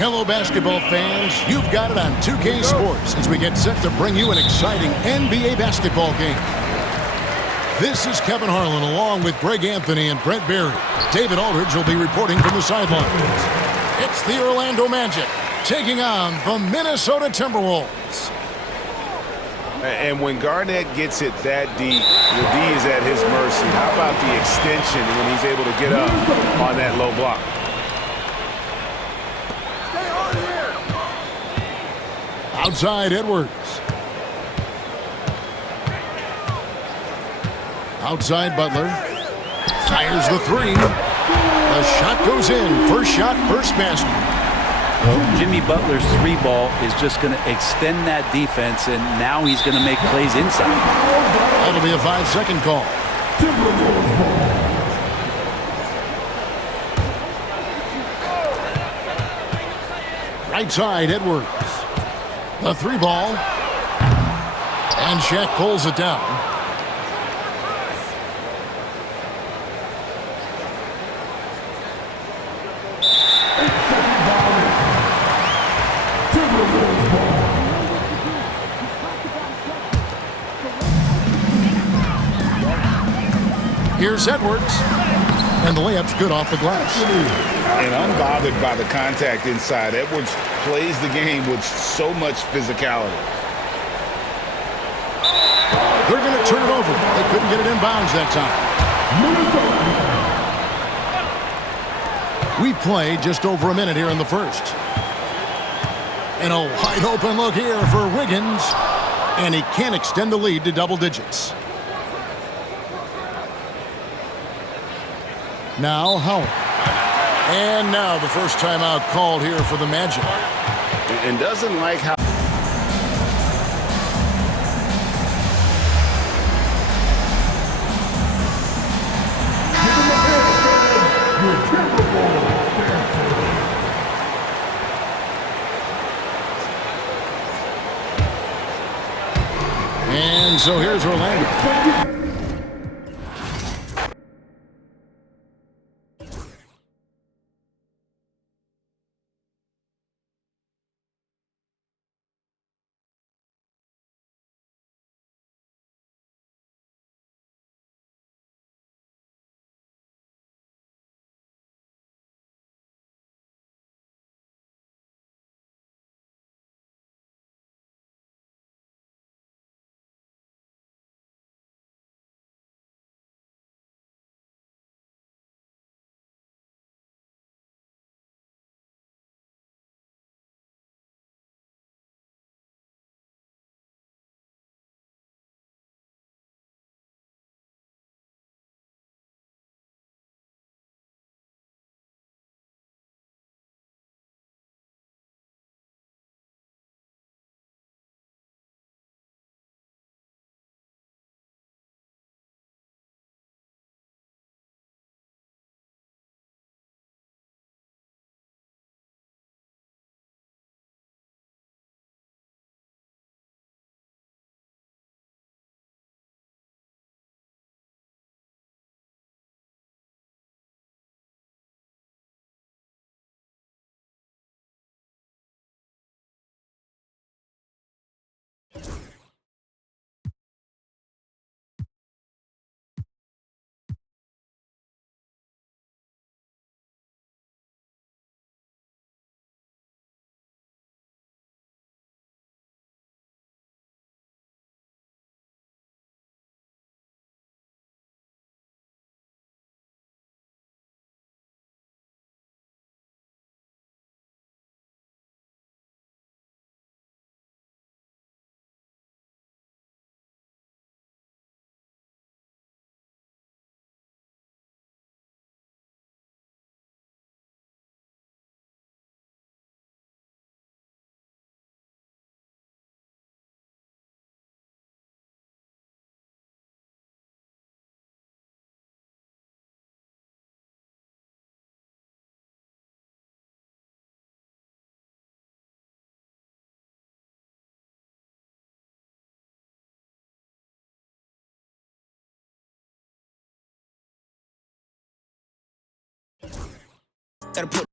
Hello, basketball fans. You've got it on 2K Sports as we get set to bring you an exciting NBA basketball game. This is Kevin Harlan along with Greg Anthony and Brent Berry. David Aldridge will be reporting from the sidelines. It's the Orlando Magic taking on the Minnesota Timberwolves. And when Garnett gets it that deep, the D is at his mercy. How about the extension when he's able to get up on that low block? Outside Edwards. Outside Butler. Fires the three. The shot goes in. First shot, first basket. Well, Jimmy Butler's three ball is just going to extend that defense, and now he's going to make plays inside. That'll be a 5-second call. Right side, Edwards. The three ball. And Shaq pulls it down. Here's Edwards. And the layup's good off the glass. And unbothered by the contact inside, Edwards plays the game with so much physicality. They're going to turn it over. They couldn't get it in bounds that time. We played just over a minute here in the first. And a wide open look here for Wiggins. And he can't extend the lead to double digits. Now Howard. And now the first timeout called here for the Magic. And doesn't like how... And so here's Orlando. Gotta put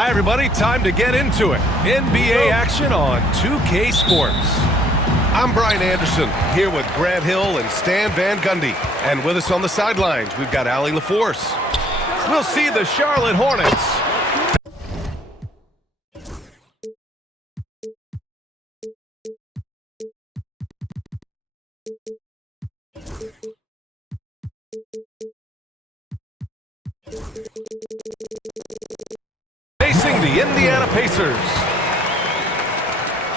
Hi, everybody. Time to get into it. NBA action on 2K Sports. I'm Brian Anderson, here with Grant Hill and Stan Van Gundy. And with us on the sidelines, we've got Allie LaForce. We'll see the Charlotte Hornets. Facing the Indiana Pacers.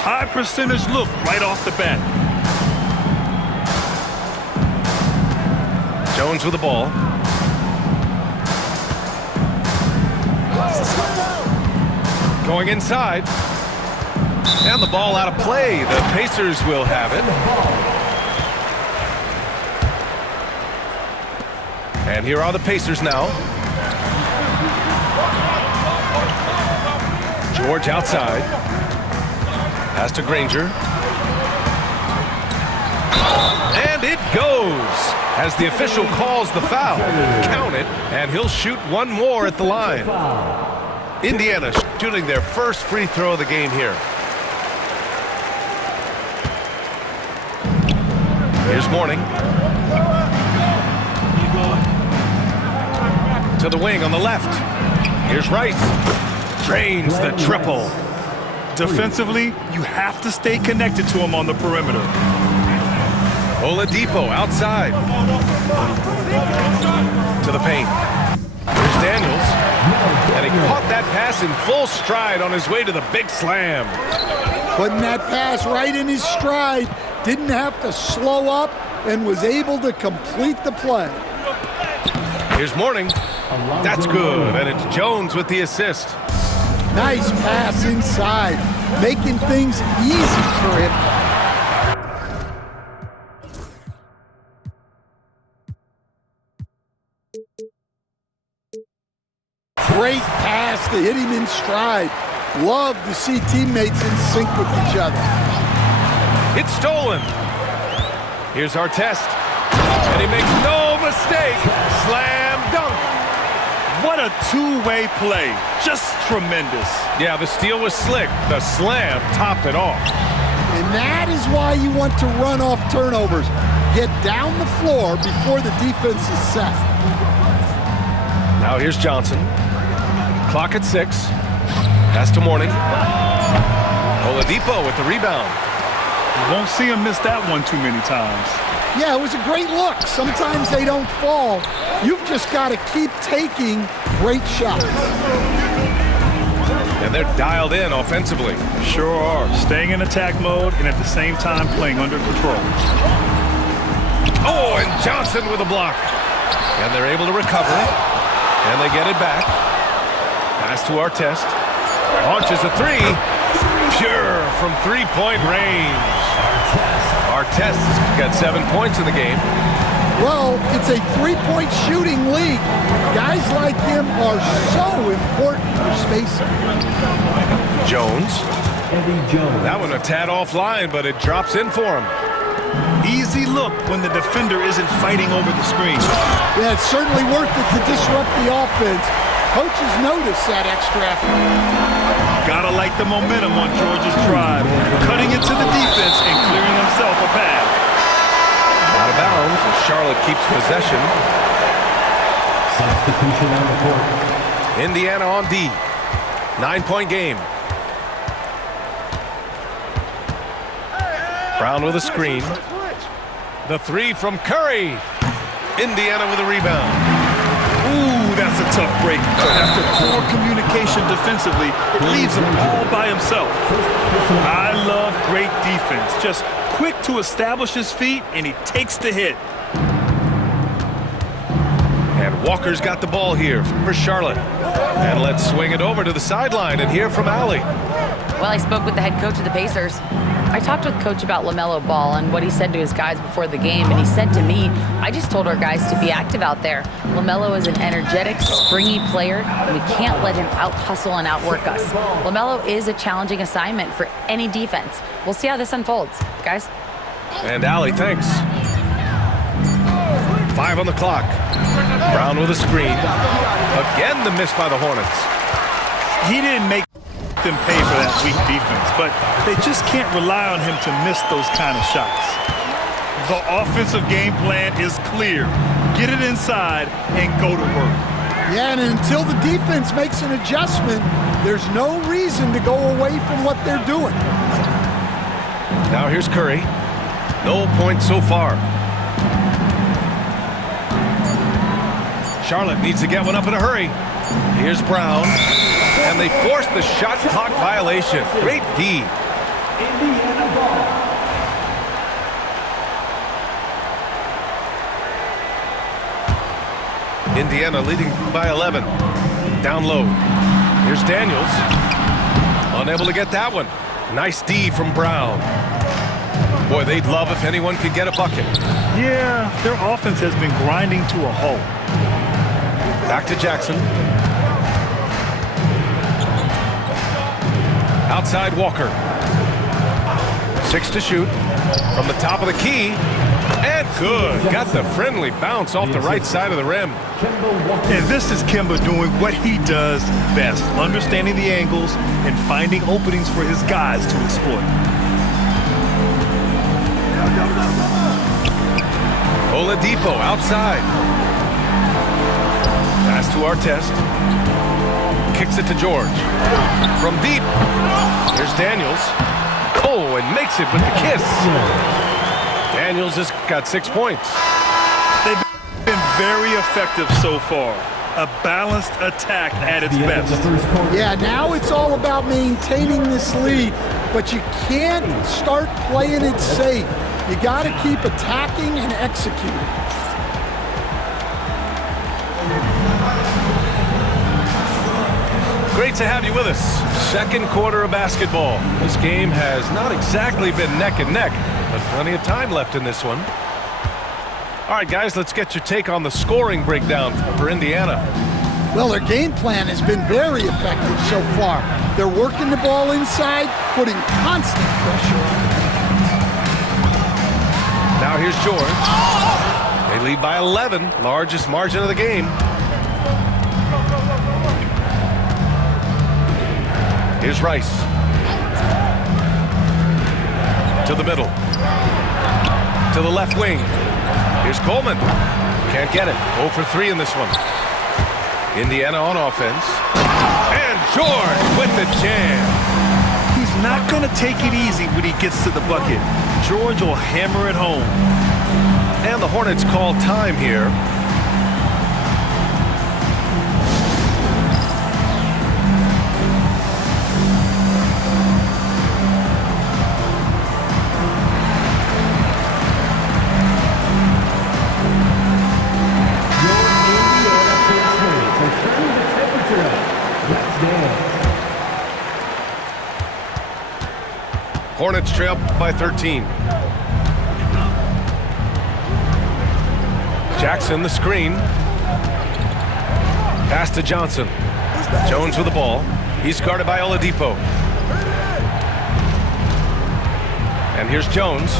High percentage look right off the bat. Jones with the ball. Going inside. And the ball out of play. The Pacers will have it. And here are the Pacers now. George outside. Pass to Granger. And it goes as the official calls the foul. Count it, and he'll shoot one more at the line. Indiana shooting their first free throw of the game here. Here's Mourning. To the wing on the left. Here's Rice. Drains the triple. Defensively, you have to stay connected to him on the perimeter. Oladipo outside. To the paint. Here's Daniels. And he caught that pass in full stride on his way to the big slam. Putting that pass right in his stride. Didn't have to slow up and was able to complete the play. Here's Mourning. That's good. And it's Jones with the assist. Nice pass inside, making things easy for him. Great pass to hit him in stride. Love to see teammates in sync with each other. It's stolen. Here's Artest. And he makes no mistake. Slam dunk. What a two-way play. Just tremendous. Yeah, the steal was slick. The slam topped it off. And that is why you want to run off turnovers. Get down the floor before the defense is set. Now here's Johnson. Clock at 6. Pass to Mourning. Oladipo with the rebound. You won't see him miss that one too many times. Yeah, it was a great look. Sometimes they don't fall. You've just got to keep taking great shots. And they're dialed in offensively. Sure are. Staying in attack mode and at the same time playing under control. Oh, and Johnson with a block. And they're able to recover. And they get it back. Pass to Artest. Launches a three. Pure from three-point range. Artest got 7 points in the game. Well, it's a three-point shooting league. Guys like him are so important for spacing. Jones. That one a tad offline, but it drops in for him. Easy look when the defender isn't fighting over the screen. Yeah, it's certainly worth it to disrupt the offense. Coaches notice that extra effort. Gotta like the momentum on George's drive. Cutting into the defense and clearing himself a path. Out of bounds. Charlotte keeps possession. Substitution on the court. Indiana on D. 9-point game. Brown with a screen. The three from Curry. Indiana with a rebound. Ooh, that's a tough break. After poor communication defensively, it leaves him all by himself. I love great defense. Just quick to establish his feet, and he takes the hit. And Walker's got the ball here for Charlotte. And let's swing it over to the sideline and hear from Allie. Well, I spoke with the head coach of the Pacers. I talked with Coach about LaMelo Ball and what he said to his guys before the game, and he said to me, I just told our guys to be active out there. LaMelo is an energetic, springy player, and we can't let him out-hustle and outwork us. LaMelo is a challenging assignment for any defense. We'll see how this unfolds, guys. And Allie, thanks. 5 on the clock. Brown with a screen. Again, the miss by the Hornets. He didn't make them pay for that weak defense, but they just can't rely on him to miss those kind of shots. The offensive game plan is clear. Get it inside and go to work. Yeah, and until the defense makes an adjustment, there's no reason to go away from what they're doing. Now here's Curry. No points so far. Charlotte needs to get one up in a hurry. Here's Brown. And they force the shot clock violation. Great D. Indiana leading by 11. Down low. Here's Daniels. Unable to get that one. Nice D from Brown. Boy, they'd love if anyone could get a bucket. Yeah, their offense has been grinding to a halt. Back to Jackson. Outside Walker. 6 to shoot. From the top of the key. And good. Got the friendly bounce off the right side of the rim. And this is Kemba doing what he does best, understanding the angles and finding openings for his guys to exploit. Oladipo outside. Pass to Artest. Kicks it to George. From deep. Here's Daniels. Oh, and makes it with the kiss. Daniels has got 6 points. They've been very effective so far. A balanced attack at its best. Yeah, now it's all about maintaining this lead, but you can't start playing it safe. You got to keep attacking and executing. Great to have you with us. Second quarter of basketball. This game has not exactly been neck and neck, but plenty of time left in this one. All right, guys, let's get your take on the scoring breakdown for Indiana. Well, their game plan has been very effective so far. They're working the ball inside, putting constant pressure on the defense. Now here's George. They lead by 11, largest margin of the game. Here's Rice. To the middle. To the left wing. Here's Coleman. Can't get it. 0 for 3 in this one. Indiana on offense. And George with the jam. He's not going to take it easy when he gets to the bucket. George will hammer it home. And the Hornets call time here. Hornets trail by 13. Jackson the screen. Pass to Johnson. Jones with the ball. He's guarded by Oladipo. And here's Jones.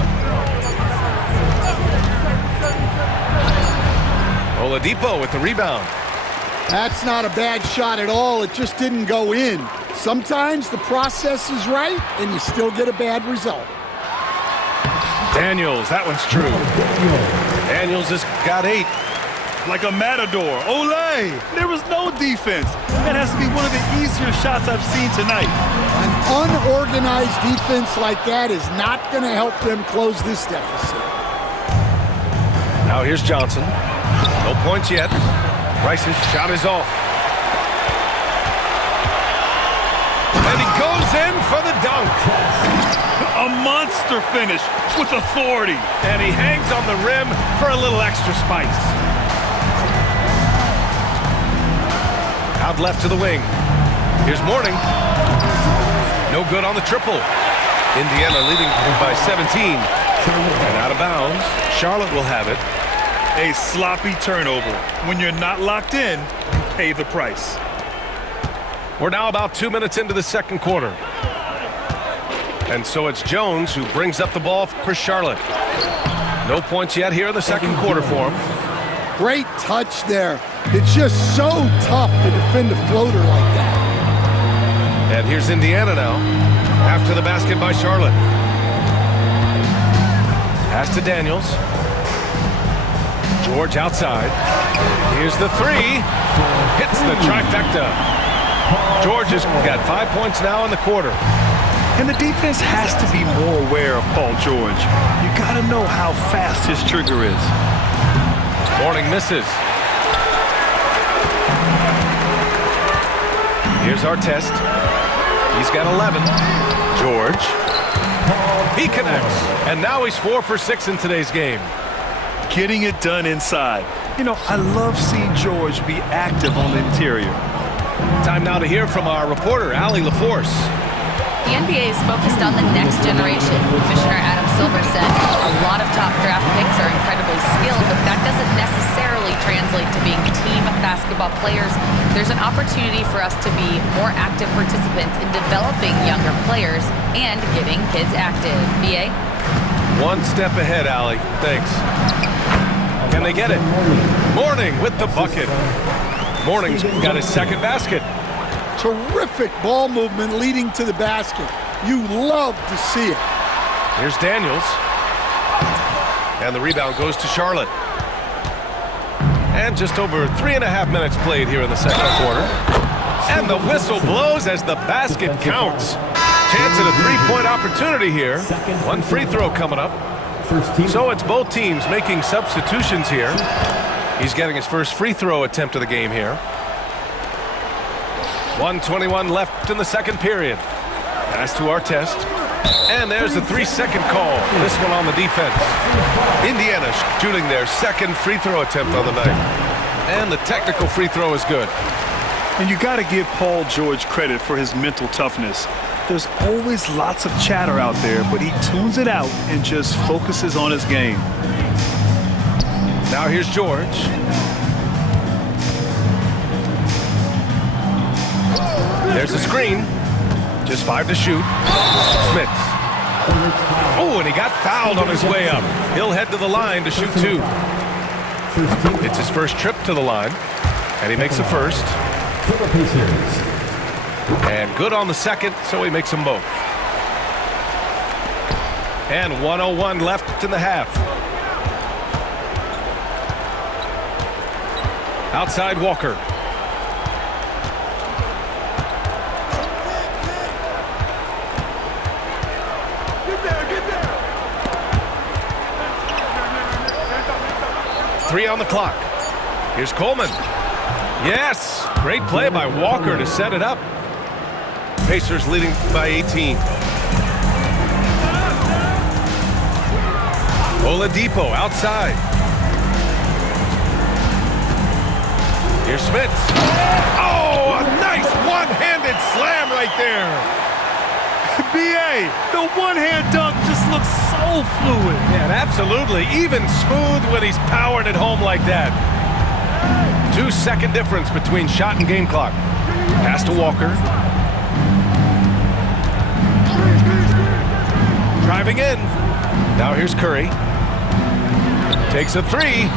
Oladipo with the rebound. That's not a bad shot at all. It just didn't go in. Sometimes the process is right, and you still get a bad result. Daniels, that one's true. Daniels has got 8. Like a matador. Olay! There was no defense. That has to be one of the easier shots I've seen tonight. An unorganized defense like that is not going to help them close this deficit. Now here's Johnson. No points yet. Rice's shot is off. And he goes in for the dunk. A monster finish with authority. And he hangs on the rim for a little extra spice. Out left to the wing. Here's Mourning. No good on the triple. Indiana leading by 17. And out of bounds. Charlotte will have it. A sloppy turnover. When you're not locked in, you pay the price. We're now about 2 minutes into the second quarter. And so it's Jones who brings up the ball for Charlotte. No points yet here in the second quarter for him. Great touch there. It's just so tough to defend a floater like that. And here's Indiana now. After the basket by Charlotte. Pass to Daniels. George outside. Here's the three. Hits the trifecta. George has got 5 points now in the quarter. And the defense has to be more aware of Paul George. You got to know how fast his trigger is. Morning misses. Here's our test. He's got 11. George. He connects. And now he's 4 for 6 in today's game. Getting it done inside. You know, I love seeing George be active on the interior. Time now to hear from our reporter, Allie LaForce. The NBA is focused on the next generation. Commissioner Adam Silver said a lot of top draft picks are incredibly skilled, but that doesn't necessarily translate to being team basketball players. There's an opportunity for us to be more active participants in developing younger players and getting kids active. BA? One step ahead, Allie. Thanks. Can they get it? Morning with the bucket. Morning's got his second basket. Terrific ball movement leading to the basket. You love to see it. Here's Daniels. And the rebound goes to Charlotte. And just over 3.5 minutes played here in the second quarter. And the whistle blows as the basket counts. Chance at a three-point opportunity here. One free throw coming up. So it's both teams making substitutions here. He's getting his first free throw attempt of the game here. 1:21 left in the second period. Pass to our test. And there's a 3-second call. This one on the defense. Indiana shooting their second free throw attempt on the night. And the technical free throw is good. And you got to give Paul George credit for his mental toughness. There's always lots of chatter out there, but he tunes it out and just focuses on his game. Now here's George. There's a screen. Just 5 to shoot. Smith. Oh, and he got fouled on his way up. He'll head to the line to shoot 2. It's his first trip to the line, and he makes the first. And good on the second, so he makes them both. And 1:01 left in the half. Outside Walker. Get there. 3 on the clock. Here's Coleman. Yes! Great play by Walker to set it up. Pacers leading by 18. Oladipo outside. Here's Smith. Oh, a nice one-handed slam right there. B.A., the one-hand dunk just looks so fluid. Yeah, absolutely. Even smooth when he's powering it home like that. 2-second difference between shot and game clock. Pass to Walker. Driving in. Now here's Curry. Takes a 3.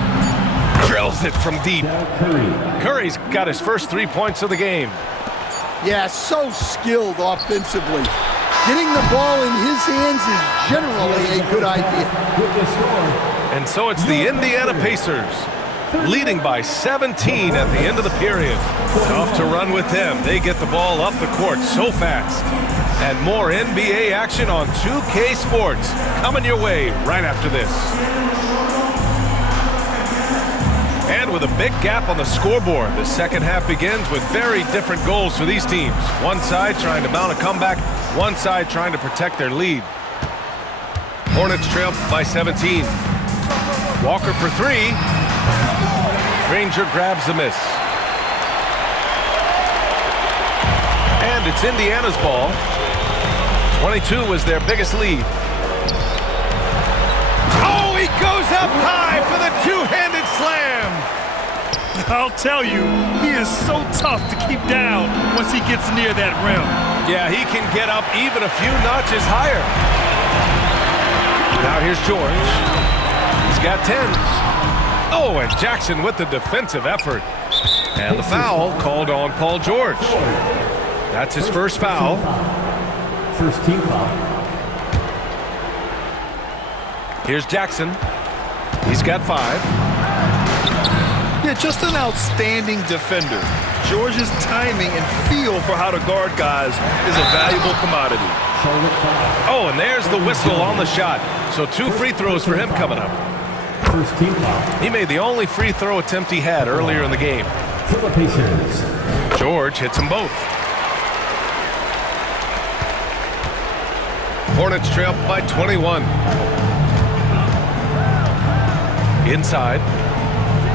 Drills it from deep. Curry's got his first 3 points of the game. Yeah, so skilled offensively. Getting the ball in his hands is generally a good idea. And so it's the Indiana Pacers leading by 17 at the end of the period. Tough to run with them. They get the ball up the court so fast. And more NBA action on 2K Sports coming your way right after this. And with a big gap on the scoreboard, the second half begins with very different goals for these teams. One side trying to mount a comeback, one side trying to protect their lead. Hornets trail by 17. Walker for 3. Granger grabs the miss. And it's Indiana's ball. 22 was their biggest lead. Oh, he goes up high for the two-handed slam. I'll tell you, he is so tough to keep down once he gets near that rim. Yeah, he can get up even a few notches higher. Now here's George. He's got 10. Oh, and Jackson with the defensive effort. And the foul called on Paul George. That's his first foul. First team foul. Here's Jackson. He's got 5. Yeah, just an outstanding defender. George's timing and feel for how to guard guys is a valuable commodity. Oh, and there's the whistle on the shot. So 2 free throws for him coming up. First team foul. He made the only free throw attempt he had earlier in the game. For the Pacers. George hits them both. Hornets trail by 21. Inside.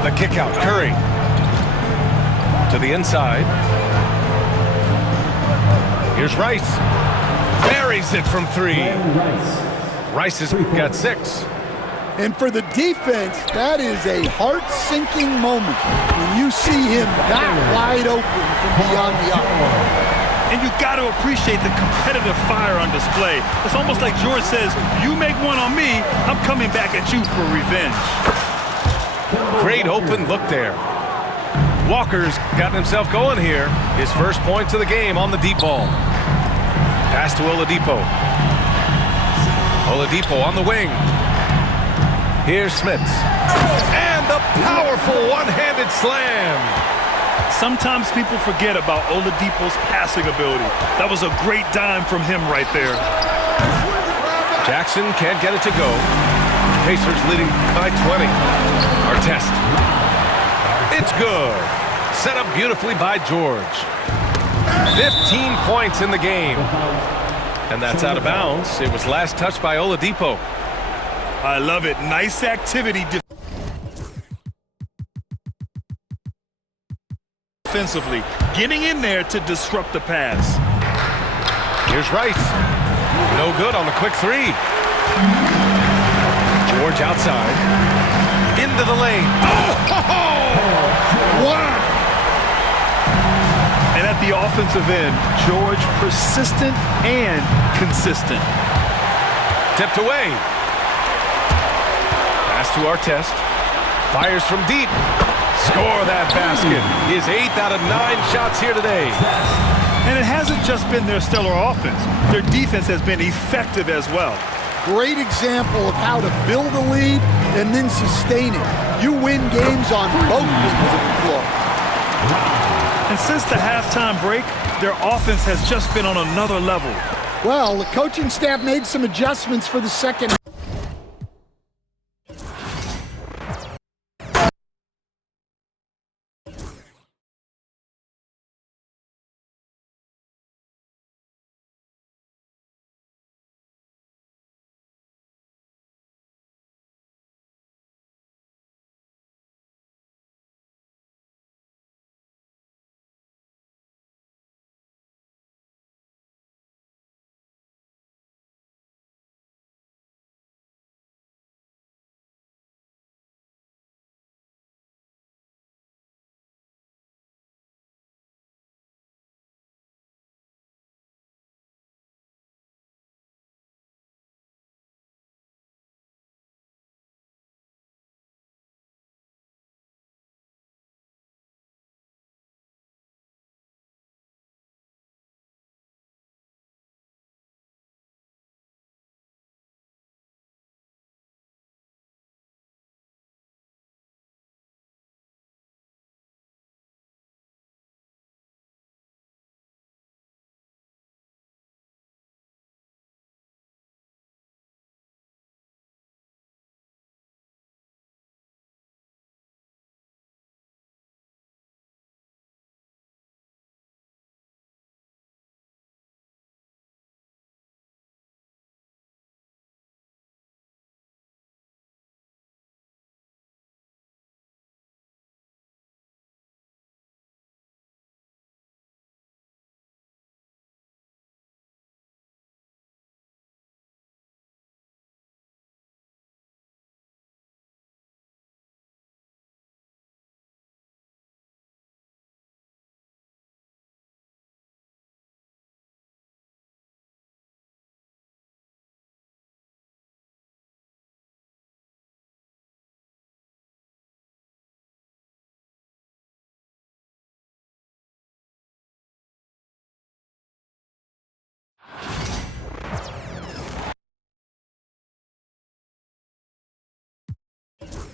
The kick out. Curry. To the inside. Here's Rice. Buries it from 3. Rice has got 6. And for the defense, that is a heart-sinking moment when you see him that wide open from beyond the arc. And you got to appreciate the competitive fire on display. It's almost like George says, you make one on me, I'm coming back at you for revenge. Great open look there. Walker's gotten himself going here. His first points of the game on the deep ball. Pass to Oladipo. Oladipo on the wing. Here's Smits. And the powerful one-handed slam. Sometimes people forget about Oladipo's passing ability. That was a great dime from him right there. Jackson can't get it to go. Pacers leading by 20. Artest. It's good. Set up beautifully by George. 15 points in the game. And that's out of bounds. It was last touched by Oladipo. I love it. Nice activity defensively. Getting in there to disrupt the pass. Here's Rice. No good on the quick 3. George outside. Into the lane. Oh! Wow! And at the offensive end, George persistent and consistent. Tipped away. Pass to Artest. Fires from deep. Score that basket. His 8th out of 9 shots here today. And it hasn't just been their stellar offense. Their defense has been effective as well. Great example of how to build a lead and then sustain it. You win games on both ends of the floor. And since the halftime break, their offense has just been on another level. Well, the coaching staff made some adjustments for the second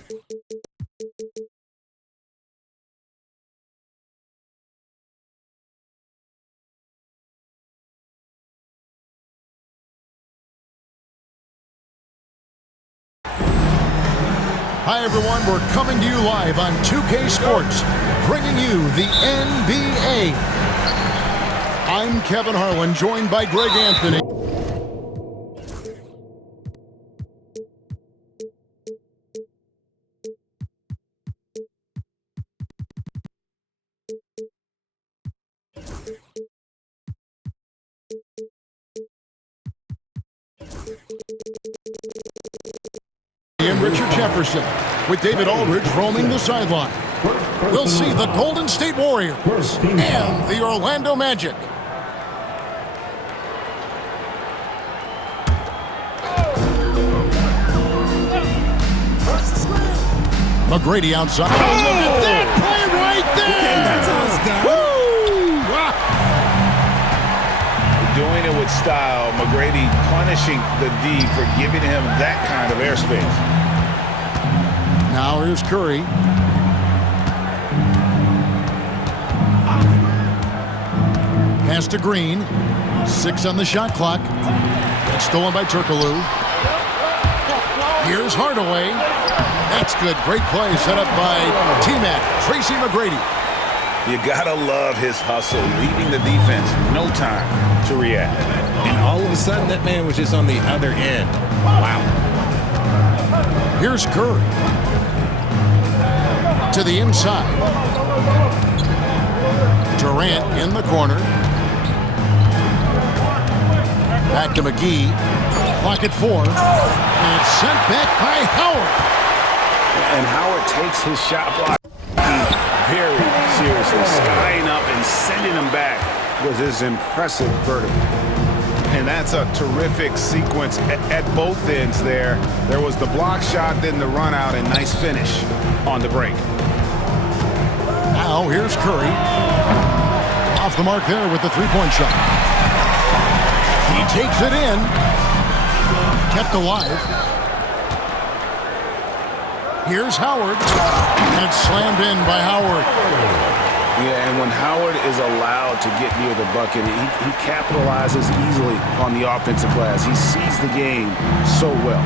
Hi, everyone. We're coming to you live on 2K Sports, bringing you the NBA. I'm Kevin Harlan, joined by Greg Anthony. And Richard Jefferson, with David Aldridge roaming the sideline. We'll see the Golden State Warriors and the Orlando Magic. McGrady outside. Oh, look at that play right there! Okay, that's how it's done. Woo! Ah. Doing it with style. McGrady punishing the D for giving him that kind of airspace. Now here's Curry. Pass to Green. 6 on the shot clock. That's stolen by Turkoglu. Here's Hardaway. That's good. Great play set up by T-Mac, Tracy McGrady. You gotta love his hustle, leaving the defense no time to react. And all of a sudden, that man was just on the other end. Wow. Here's Curry. To the inside. Durant in the corner. Back to McGee. Clock at 4. And it's sent back by Howard. And Howard takes his shot block very seriously, skying up and sending him back with his impressive vertical. And that's a terrific sequence at both ends there. There was the block shot, then the run out, and nice finish on the break. Now here's Curry. Off the mark there with the three-point shot. He takes it in. Kept alive. Here's Howard. And it's slammed in by Howard. Yeah, and when Howard is allowed to get near the bucket, he capitalizes easily on the offensive glass. He sees the game so well.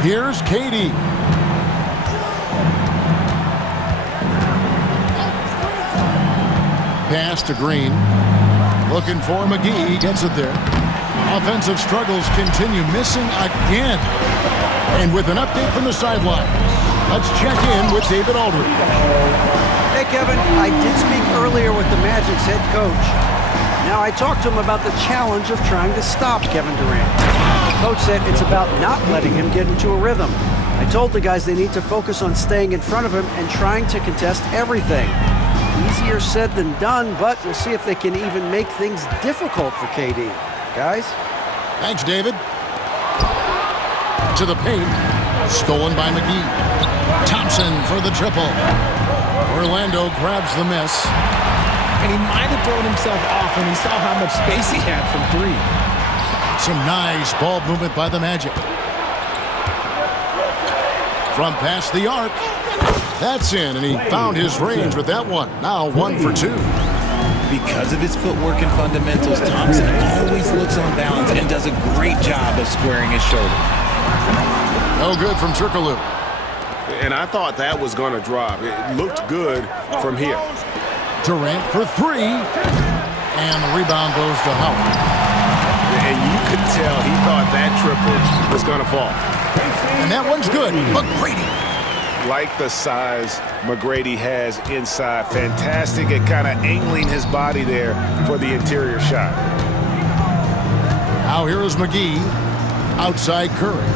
Here's KD. Pass to Green. Looking for McGee. He gets it there. Offensive struggles continue. Missing again. And with an update from the sideline, let's check in with David Aldridge. Hey, Kevin, I did speak earlier with the Magic's head coach. Now, I talked to him about the challenge of trying to stop Kevin Durant. The coach said it's about not letting him get into a rhythm. I told the guys they need to focus on staying in front of him and trying to contest everything. Easier said than done, but we'll see if they can even make things difficult for KD. Guys? Thanks, David. To the paint. Stolen by McGee. Thompson for the triple. Orlando grabs the miss. And he might have thrown himself off when he saw how much space he had from 3. Some nice ball movement by the Magic. From past the arc. That's in, and he found his range with that one. Now 1 for 2. Because of his footwork and fundamentals, Thompson always looks on balance and does a great job of squaring his shoulder. No good from Turkoglu. And I thought that was going to drop. It looked good from here. Durant for 3. And the rebound goes to Howard. And you could tell he thought that triple was going to fall. And that one's good. McGrady. Like the size McGrady has inside. Fantastic at kind of angling his body there for the interior shot. Now here is McGee. Outside Curry.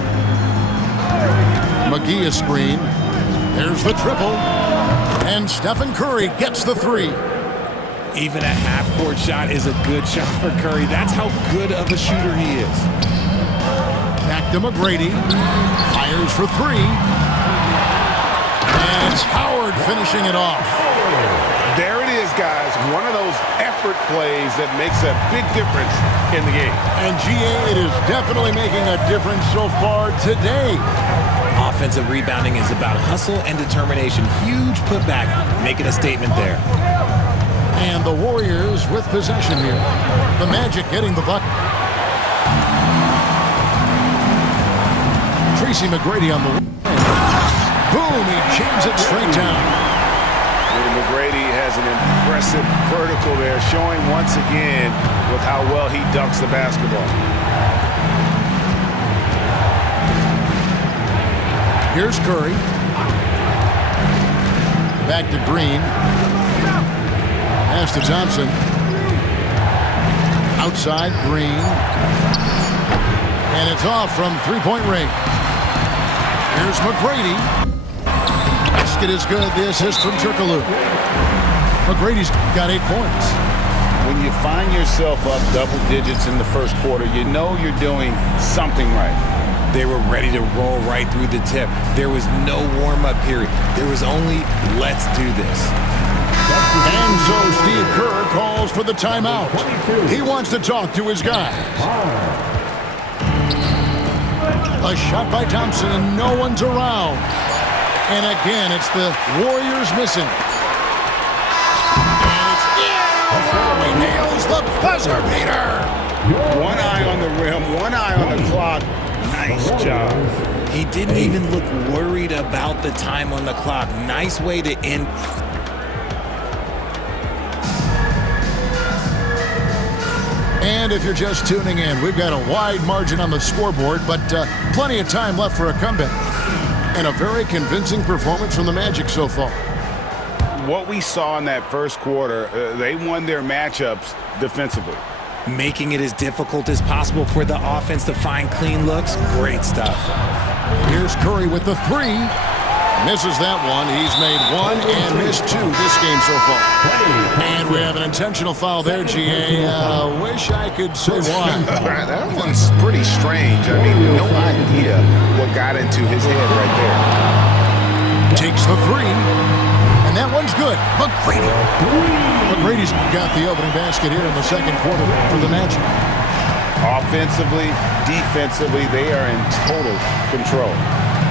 McGee is screen. There's the triple. And Stephen Curry gets the 3. Even a half-court shot is a good shot for Curry. That's how good of a shooter he is. Back to McGrady. Fires for 3. And it's Howard finishing it off. There it is, guys. One of those effort plays that makes a big difference in the game. And GA, it is definitely making a difference so far today. Offensive rebounding is about hustle and determination. Huge putback, making a statement there. And the Warriors with possession here. The Magic getting the bucket. Tracy McGrady on the wing. Boom, he jams it straight down. McGrady has an impressive vertical there, showing once again with how well he dunks the basketball. Here's Curry. Back to Green. Pass to Thompson. Outside, Green. And it's off from three-point range. Here's McGrady. Basket is good. The assist from Turkoglu. McGrady's got 8 points. When you find yourself up double digits in the first quarter, you know you're doing something right. They were ready to roll right through the tip. There was no warm-up period. There was only, let's do this. And so Steve Kerr calls for the timeout. He wants to talk to his guys. A shot by Thompson, and no one's around. And again, it's the Warriors missing. And it's he nails the buzzer beater. One eye on the rim, one eye on the clock. Nice job. He didn't even look worried about the time on the clock. Nice way to end. And if you're just tuning in, we've got a wide margin on the scoreboard, but plenty of time left for a comeback. And a very convincing performance from the Magic so far. What we saw in that first quarter, they won their matchups defensively. Making it as difficult as possible for the offense to find clean looks. Great stuff. Here's Curry with the three. Misses that one. He's made 1 and missed 2 this game so far. And we have an intentional foul there, GA. Wish I could say why. That one's pretty strange. I mean, no idea what got into his head right there. Takes the three. And that one's good. McGrady's got the opening basket here in the second quarter for the Magic. Offensively, defensively, they are in total control.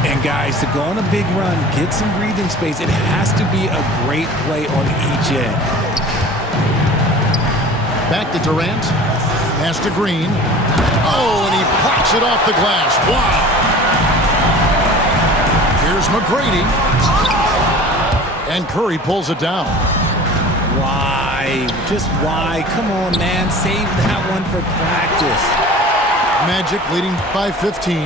And guys, to go on a big run, get some breathing space, it has to be a great play on each end. Back to Durant. Pass to Green. Oh, and he pops it off the glass. Wow. Here's McGrady. And Curry pulls it down. Why? Just why? Come on, man. Save that one for practice. Magic leading by 15.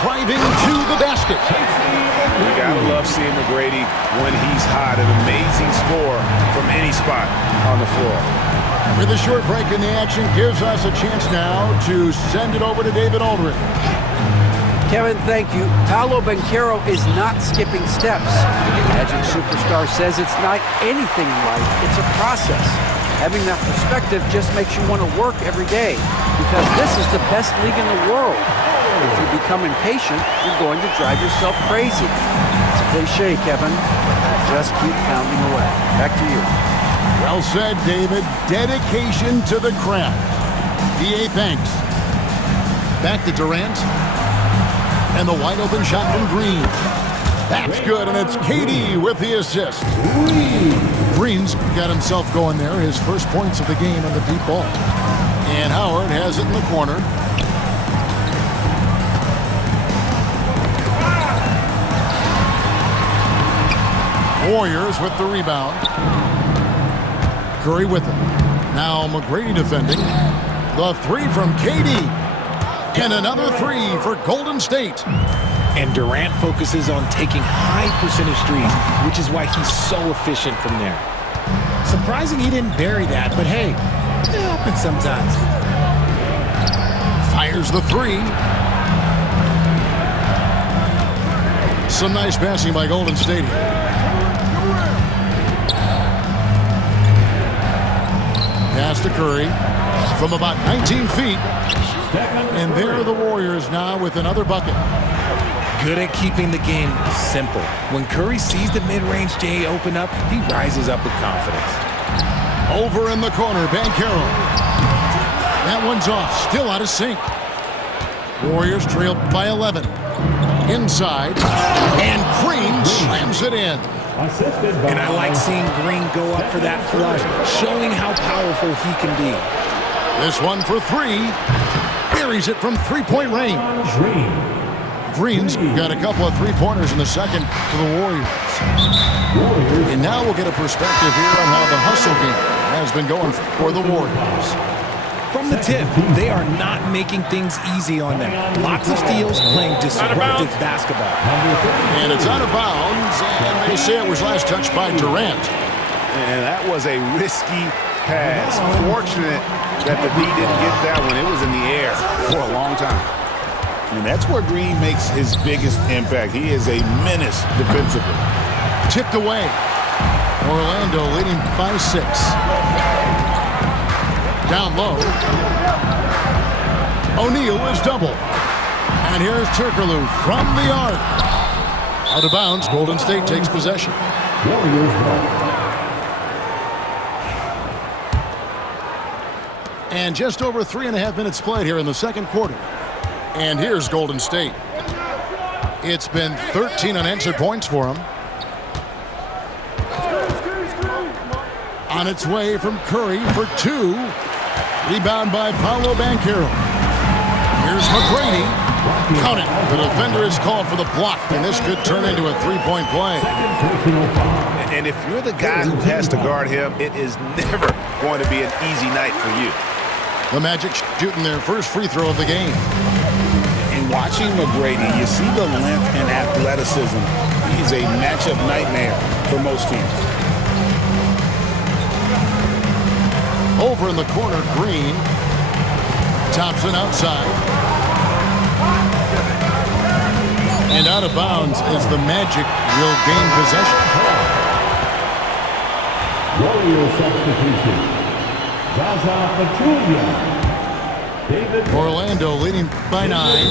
Driving to the basket. You gotta love seeing McGrady when he's hot. An amazing score from any spot on the floor. With a short break in the action gives us a chance now to send it over to David Aldridge. Kevin, thank you. Paolo Banchero is not skipping steps. Magic superstar says it's not anything in life, it's a process. Having that perspective just makes you want to work every day because this is the best league in the world. If you become impatient, you're going to drive yourself crazy. It's a cliche, Kevin. Just keep pounding away. Back to you. Well said, David. Dedication to the craft. DA, thanks. Back to Durant. And the wide open shot from Green. That's good, and it's KD with the assist. Green's got himself going there. His first points of the game on the deep ball. And Howard has it in the corner. Warriors with the rebound. Curry with it. Now McGrady defending. The three from KD. And another three for Golden State. And Durant focuses on taking high percentage threes, which is why he's so efficient from there. Surprising he didn't bury that, but hey, it happens sometimes. Fires the three. Some nice passing by Golden State. Pass to Curry from about 19 feet. And there are the Warriors now with another bucket. Good at keeping the game simple. When Curry sees the mid-range J open up, he rises up with confidence. Over in the corner, Banchero. That one's off, still out of sync. Warriors trail by 11. inside, and Green slams it in. And I like seeing Green go up for that flush, showing how powerful he can be. This one for three. Buries it from three-point range. Green's got a couple of three-pointers in the second for the Warriors. And now we'll get a perspective here on how the hustle game has been going for the Warriors. From the tip, they are not making things easy on them. Lots of steals, playing disruptive basketball. And it's out of bounds, and they say it was last touched by Durant. And that was a risky pass. Fortunate that the D didn't get that one. It was in the air for a long time. And that's where Green makes his biggest impact. He is a menace defensively. Tipped away. Orlando leading by 6. Down low. O'Neal is double. And here's Turkoglu from the arc. Out of bounds, Golden State takes possession. And just over 3.5 minutes played here in the second quarter. And here's Golden State. It's been 13 unanswered points for them. On its way from Curry for 2. Rebound by Paolo Banchero. Here's McGrady. Count it. The defender is called for the block, and this could turn into a three-point play. And if you're the guy who has to guard him, it is never going to be an easy night for you. The Magic shooting their first free throw of the game. And watching McGrady, you see the length and athleticism. He's a matchup nightmare for most teams. Over in the corner, Green. Thompson outside. And out of bounds as the Magic will gain possession. Warrior substitution. Orlando leading by 9.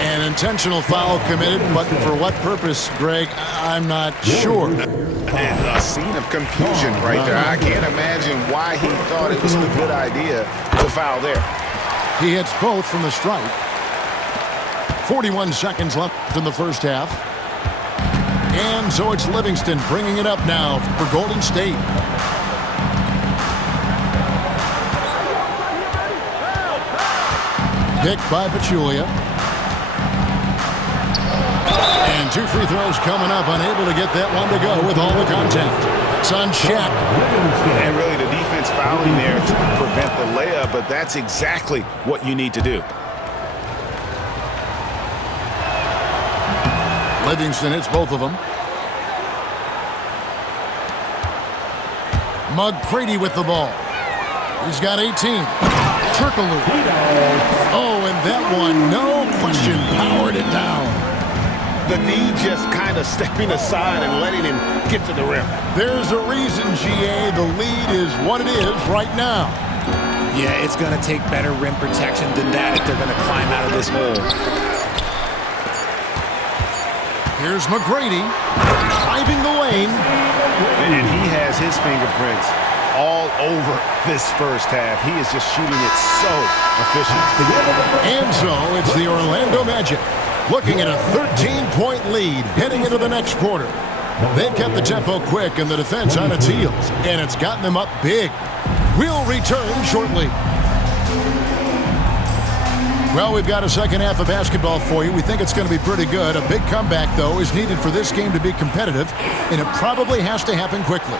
An intentional foul committed, but for what purpose, Greg, I'm not sure. And a scene of confusion right there. I can't imagine why he thought it was a good idea to foul there. He hits both from the stripe. 41 seconds left in the first half. And so it's Livingston bringing it up now for Golden State. Picked by Pachulia. And 2 free throws coming up, unable to get that one to go with all the contact. It's on Shaq. And really the defense fouling there to prevent the layup, but that's exactly what you need to do. Livingston hits both of them. McGrady with the ball. He's got 18. Turkoglu. Oh, and that one, no question, powered it down. The D just kind of stepping aside and letting him get to the rim. There's a reason, GA, the lead is what it is right now. Yeah, it's going to take better rim protection than that if they're going to climb out of this hole. Here's McGrady driving the lane. And he has his fingerprints all over this first half. He is just shooting it so efficient. And so it's the Orlando Magic looking at a 13-point lead heading into the next quarter. They've kept the tempo quick and the defense on its heels, and it's gotten them up big. We'll return shortly. Well, we've got a second half of basketball for you. We think it's going to be pretty good. A big comeback, though, is needed for this game to be competitive, and it probably has to happen quickly.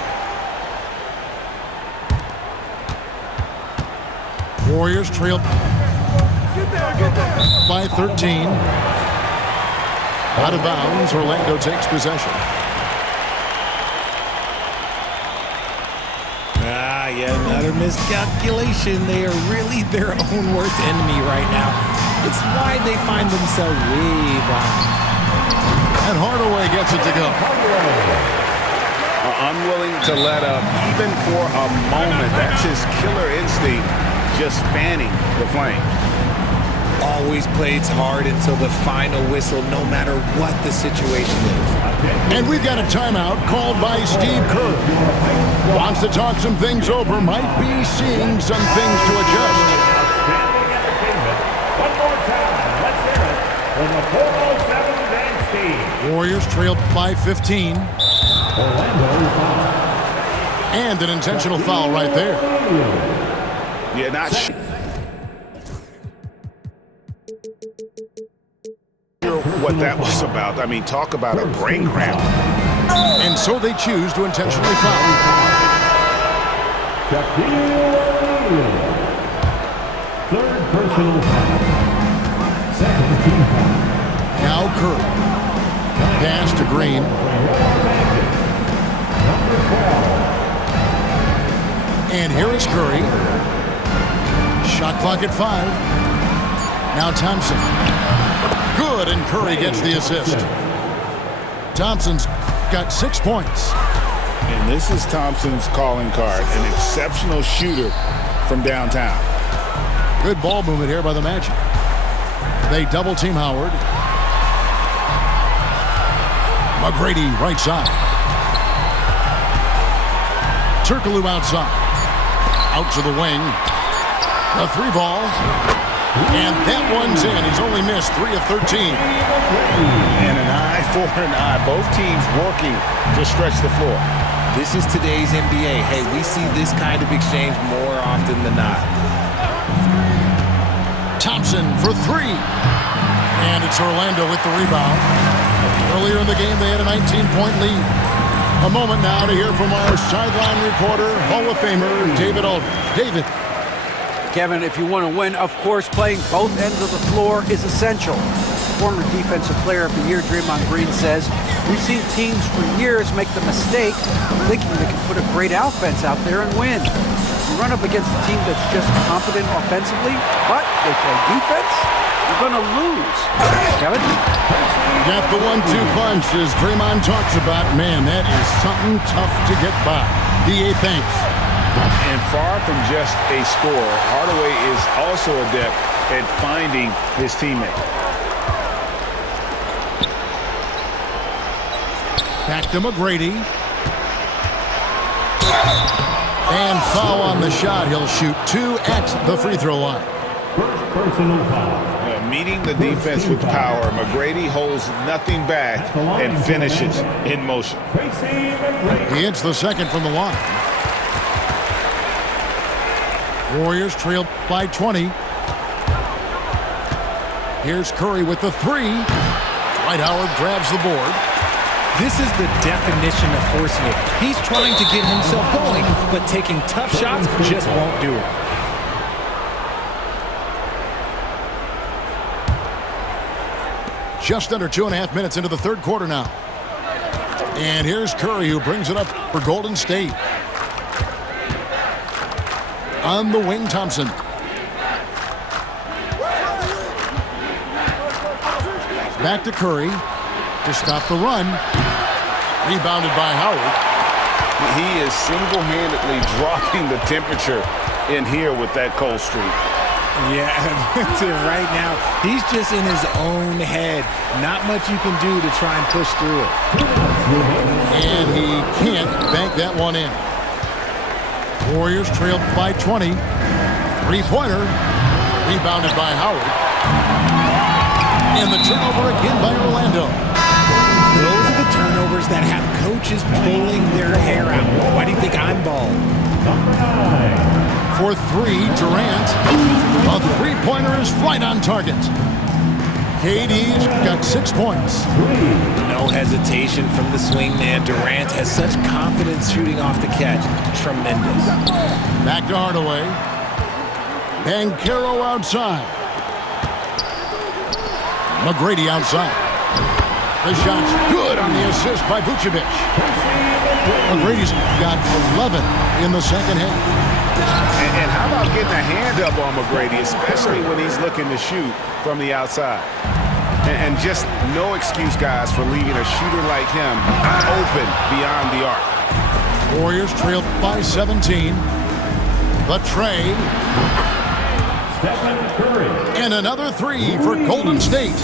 Warriors trail by 13. Out of bounds, Orlando takes possession. Yeah, another miscalculation. They are really their own worst enemy right now. It's why they find themselves way behind. And Hardaway gets it to go. Unwilling to let up, even for a moment. That's his killer instinct, just fanning the flame. Always plays hard until the final whistle, no matter what the situation is. And we've got a timeout called by Steve Kerr. Wants to talk some things over, might be seeing some things to adjust. One more time, let's hear it from the 407 Warriors trailed by 15. And an intentional foul right there. Yeah, not sure what that was about. I mean, talk about a brain cramp. And so they choose to intentionally foul. Third personal foul. Second team foul. Now Curry. Pass to Green. Number 12. And here is Curry. Shot clock at 5. Now Thompson. Good, and Curry gets the assist. Thompson's got 6 points. And this is Thompson's calling card, an exceptional shooter from downtown. Good ball movement here by the Magic. They double team Howard. McGrady right side. Turkoglu outside. Out to the wing. A 3 ball. And that one's in. He's only missed 3 of 13. And an eye for an eye. Both teams working to stretch the floor. This is today's NBA. Hey, we see this kind of exchange more often than not. Thompson for 3. And it's Orlando with the rebound. Earlier in the game, they had a 19-point lead. A moment now to hear from our sideline reporter, Hall of Famer David Aldridge. David. Kevin, if you want to win, of course, playing both ends of the floor is essential. Former Defensive Player of the Year Draymond Green says, we've seen teams for years make the mistake of thinking they can put a great offense out there and win. You run up against a team that's just competent offensively, but they play defense, you're going to lose. Kevin? Got the 1-2 punch as Draymond talks about. Man, that is something tough to get by. D.A. thanks. And far from just a scorer, Hardaway is also adept at finding his teammate. Back to McGrady. And foul on the shot. He'll shoot 2 at the free throw line. First personal foul. Meeting the defense with power, McGrady holds nothing back and finishes in motion. He hits the second from the line. Warriors trailed by 20. Here's Curry with the 3. Dwight Howard grabs the board. This is the definition of forcing it. He's trying to get himself going, but taking tough shots just won't do it. Just under 2.5 minutes into the third quarter now. And here's Curry, who brings it up for Golden State. On the wing, Thompson. Back to Curry to stop the run. Rebounded by Howard. He is single-handedly dropping the temperature in here with that cold streak. Yeah, right now, he's just in his own head. Not much you can do to try and push through it. And he can't bank that one in. Warriors trailed by 20. Three-pointer. Rebounded by Howard. And the turnover again by Orlando. Those are the turnovers that have coaches pulling their hair out. Why do you think I'm bald? For 3, Durant. A three-pointer is right on target. KD's got 6 points. No hesitation from the swingman. Durant has such confidence shooting off the catch. Tremendous. Back to Hardaway. Banchero outside. McGrady outside. The shot's good on the assist by Vucevic. McGrady's got 11 in the second half. And how about getting a hand up on McGrady, especially when he's looking to shoot from the outside? And just no excuse, guys, for leaving a shooter like him open beyond the arc. Warriors trailed by 17. The tray. Stephen Curry. And another 3 for Golden State.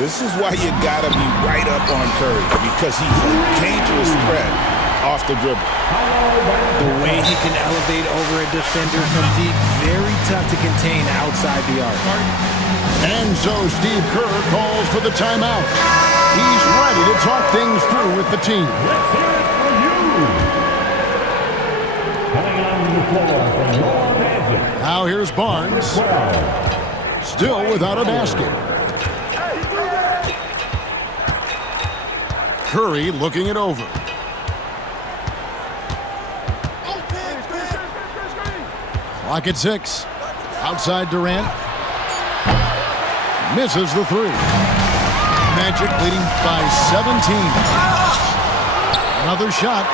This is why you gotta be right up on Curry, because he's a dangerous threat off the dribble. The way he can elevate over a defender from deep, very tough to contain outside the arc. And so Steve Kerr calls for the timeout. He's ready to talk things through with the team. Let's hear it for you. Coming onto the floor from your Magic. Now here's Barnes. 12. Still without a basket. Curry looking it over. Clock at 6. Outside Durant. Misses the three. Magic leading by 17. Another shot.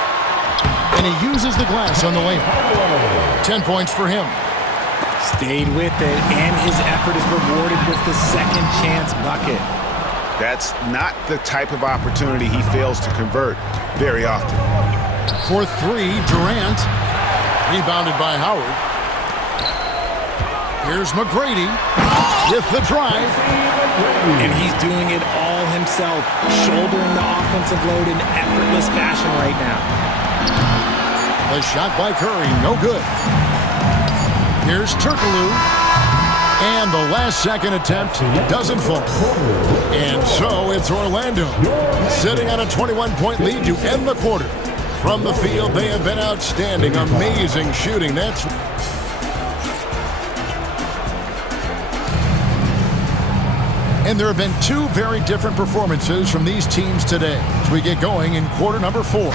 And he uses the glass on the way. 10 points for him. Stayed with it, and his effort is rewarded with the second chance bucket. That's not the type of opportunity he fails to convert very often. For three, Durant. Rebounded by Howard. Here's McGrady with the drive. And he's doing it all himself, shouldering the offensive load in effortless fashion right now. The shot by Curry, no good. Here's Turkoglu. And the last second attempt doesn't fall. And so it's Orlando sitting on a 21-point lead to end the quarter. From the field, they have been outstanding. Amazing shooting. That's... And there have been two very different performances from these teams today as we get going in quarter number 4.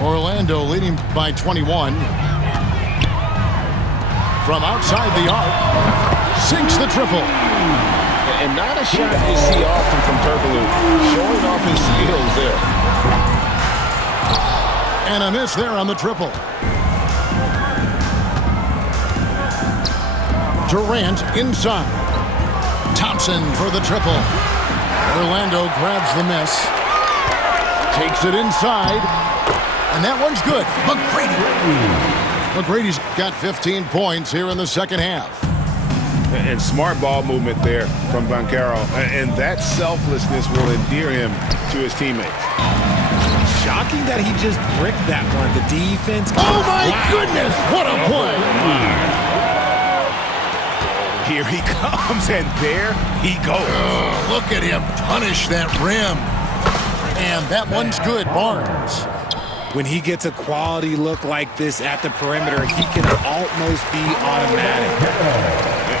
Orlando leading by 21. From outside the arc, sinks the triple. And not a shot you see often from Turkoglu, showing off his skills there. And a miss there on the triple. Durant inside. Thompson for the triple. Orlando grabs the miss. Takes it inside. And that one's good. McGrady's got 15 points here in the second half. And smart ball movement there from Banchero. And that selflessness will endear him to his teammates. Shocking that he just bricked that one. The defense. Oh, my goodness. What a play. Here he comes, and there he goes. Look at him punish that rim. And that one's good, Barnes. When he gets a quality look like this at the perimeter, he can almost be automatic.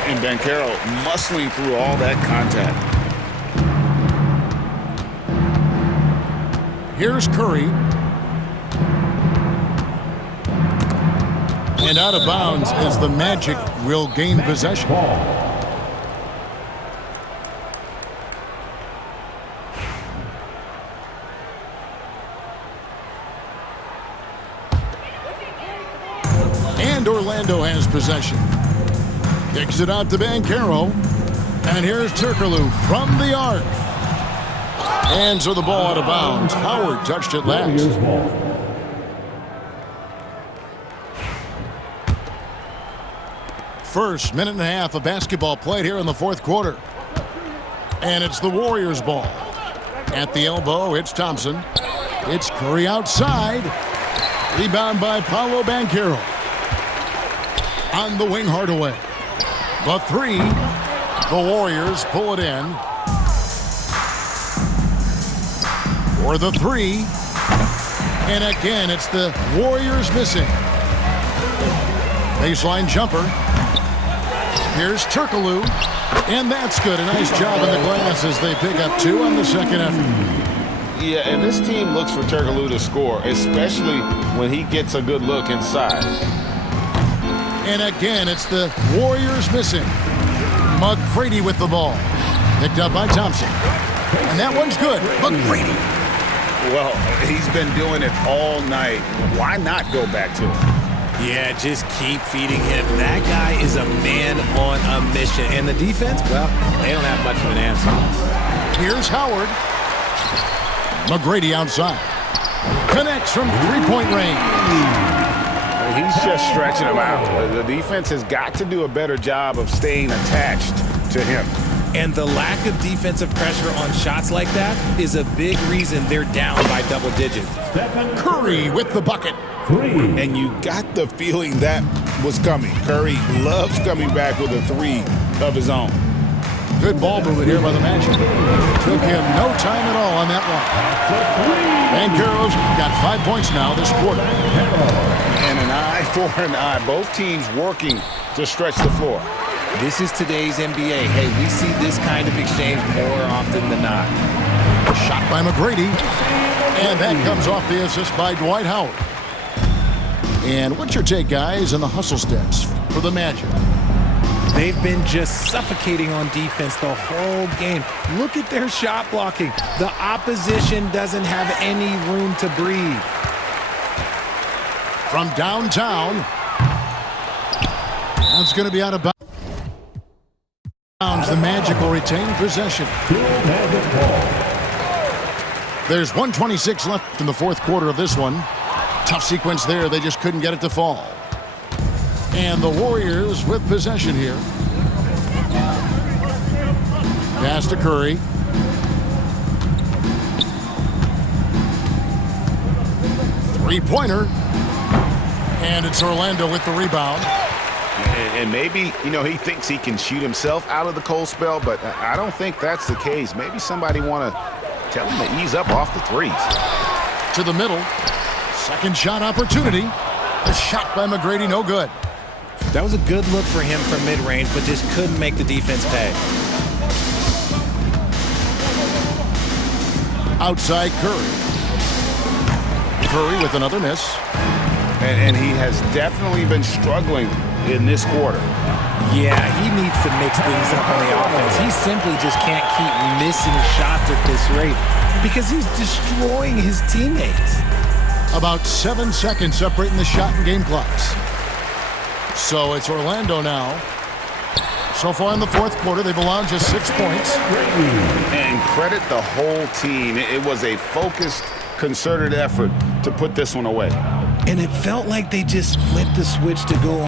And Banchero muscling through all that contact. Here's Curry. And out of bounds as the Magic will gain possession. And Orlando has possession. Kicks it out to Banchero. And here's Turkoglu from the arc. And so the ball out of bounds. Howard touched it last. First minute and a half of basketball played here in the fourth quarter. And it's the Warriors ball. At the elbow, it's Thompson. It's Curry outside. Rebound by Paolo Banchero. On the wing, Hardaway. The three. The Warriors pull it in. For the three. And again, it's the Warriors missing. Baseline jumper. Here's Turkoglu. And that's good. A nice job in the glass as they pick up 2 on the second effort. Yeah, and this team looks for Turkoglu to score, especially when he gets a good look inside. And again, it's the Warriors missing. McGrady with the ball. Picked up by Thompson. And that one's good. McGrady. Well, he's been doing it all night. Why not go back to him? Yeah, just keep feeding him. That guy is a man on a mission. And the defense, well, they don't have much of an answer. Here's Howard. McGrady outside. Connects from three-point range. He's just stretching him out. The defense has got to do a better job of staying attached to him. And the lack of defensive pressure on shots like that is a big reason they're down by double digits. Curry with the bucket. And you got the feeling that was coming. Curry loves coming back with a three of his own. Good ball movement here by the Magic. Took him no time at all on that one. And Banchero's got 5 points now this quarter. And an eye for an eye. Both teams working to stretch the floor. This is today's NBA. Hey, we see this kind of exchange more often than not. Shot by McGrady. And that comes off the assist by Dwight Howard. And what's your take, guys, on the hustle steps for the Magic? They've been just suffocating on defense the whole game. Look at their shot blocking. The opposition doesn't have any room to breathe. From downtown, that's going to be out of bounds. The Magic will retain possession. There's 1:26 left in the fourth quarter of this one. Tough sequence there. They just couldn't get it to fall. And the Warriors with possession here. Pass to Curry. Three-pointer. And it's Orlando with the rebound. And maybe, he thinks he can shoot himself out of the cold spell, but I don't think that's the case. Maybe somebody want to tell him to ease up off the threes. To the middle. Second shot opportunity. The shot by McGrady, no good. That was a good look for him from mid-range, but just couldn't make the defense pay. Outside Curry. Curry with another miss. And he has definitely been struggling in this quarter. Yeah, he needs to mix things up on the offense. He simply just can't keep missing shots at this rate because he's destroying his teammates. About 7 seconds separating the shot and game clocks. So it's Orlando now. So far in the fourth quarter, they've allowed just 6 points. And credit the whole team. It was a focused, concerted effort to put this one away. And it felt like they just flipped the switch to go